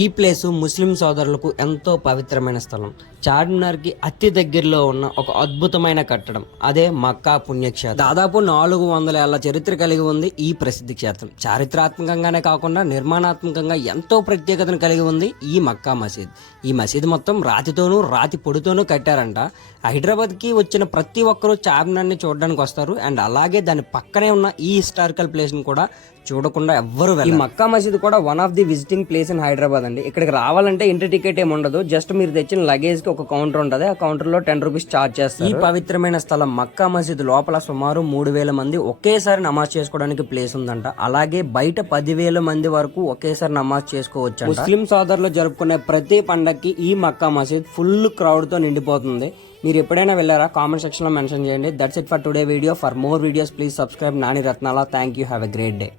ఈ ప్లేసు ముస్లిం సోదరులకు ఎంతో పవిత్రమైన స్థలం. చార్మినార్కి అతి దగ్గరలో ఉన్న ఒక అద్భుతమైన కట్టడం అదే మక్కా పుణ్యక్షేత్రం. దాదాపు 400 ఏళ్ల చరిత్ర కలిగి ఉంది ఈ ప్రసిద్ధి క్షేత్రం. చారిత్రాత్మకంగానే కాకుండా నిర్మాణాత్మకంగా ఎంతో ప్రత్యేకతను కలిగి ఉంది ఈ మక్కా మసీద్. ఈ మసీద్ మొత్తం రాతితోనూ రాతి పొడితోనూ కట్టారంట. హైదరాబాద్కి వచ్చిన ప్రతి ఒక్కరూ చార్మినార్ని చూడడానికి వస్తారు. అండ్ అలాగే దాని పక్కనే ఉన్న ఈ హిస్టారికల్ ప్లేస్ని కూడా చూడకుండా ఎవ్వరు వెళ్ళరు. ఈ మక్కా మసీద్ కూడా one of the visiting place in Hyderabad అండి. ఇక్కడికి రావాలంటే ఎంట్రీ టికెట్ ఏమి ఉండదు. జస్ట్ మీరు తెచ్చిన లగేజ్ కి ఒక కౌంటర్ ఉంటుంది. ఆ కౌంటర్ లో 10 రూపీస్ చార్జ్ చేస్తారు. ఈ పవిత్రమైన స్థలం మక్కా మసీద్ లోపల సుమారు 3000 మంది ఒకేసారి నమాజ్ చేసుకోవడానికి ప్లేస్ ఉందంట. అలాగే బయట 10,000 మంది వరకు ఒకేసారి నమాజ్ చేసుకోవచ్చు. ముస్లిం సోదరులు జరుపుకునే ప్రతి పండక్కి ఈ మక్కా మసీద్ ఫుల్ క్రౌడ్ తో నిండిపోతుంది. మీరు ఎప్పుడైనా వెళ్ళారా? కామెంట్ సెక్షన్ లో మెన్షన్ చేయండి. That's it for today video. For more videos please subscribe Nani Ratnala. Thank you. Have a great day.